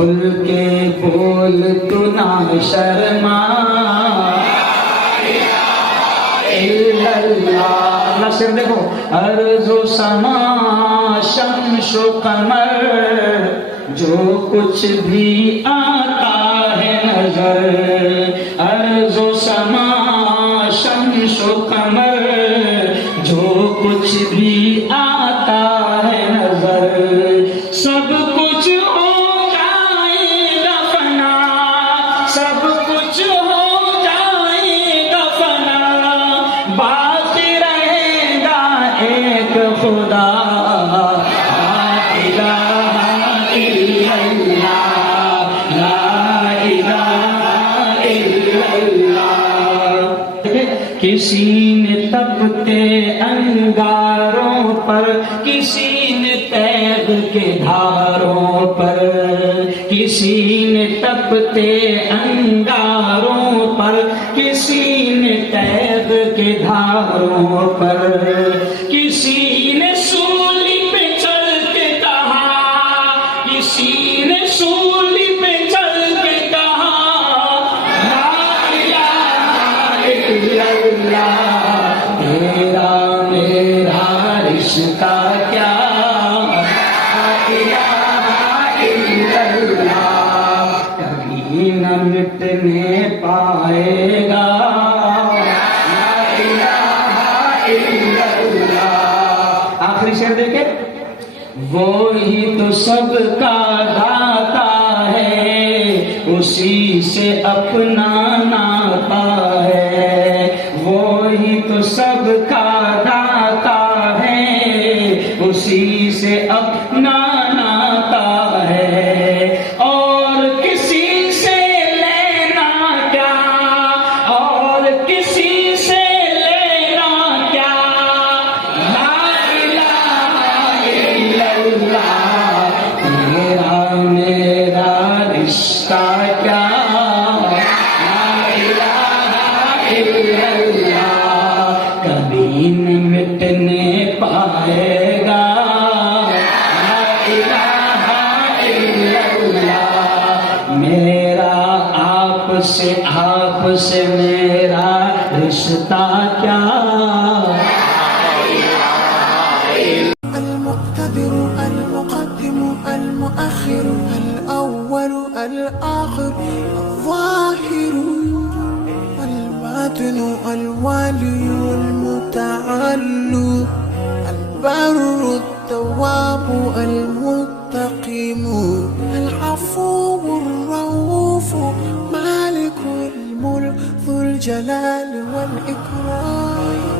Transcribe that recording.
کھل کے بول تو نہ شرما الا اللہ. اللہ شعر دیکھو. ارض و سما شمس و قمر جو کچھ بھی آتا ہے نظر. ارض و سما شمس و قمر جو کچھ بھی آتا ہے نظر. سب کچھ ہو جائے گا فنا, سب کچھ ہو جائے گا فنا, باقی رہے گا ایک خدا. کسی نے تپتے انگاروں پر, کسی نے تیغ کے دھاروں پر, کسی نے تپتے انگاروں پر, کسی نے تیغ کے دھاروں پر, کسی نے سولی پہ چل کے کہا, کسی نے سولی پہ چل کے کہا تیرا میرا رشتہ کیا, کبھی نہ مٹنے پائے گا. آخری شعر دیکھیں. وہی تو سب کا داتا ہے, اسی سے اپنا ناتا ہے. وہی تو سب کا داتا ہے, اسی سے اپنا ناتا ہے. اور کسی سے لینا کیا, اور کسی سے لینا کیا, لا الہ الا اللہ. تیرا میرا رشتہ کیا, کبھی نہ مٹنے پائے گا. لا الہ الا اللہ. میرا آپ سے میرا رشتہ کیا. المقتدر المقدم المؤخر الأول الآخر الظاهر الباطن الوالي المتعال البر التواب المنتقم العفو الرؤوف مالك الملك ذو الجلال والإكرام.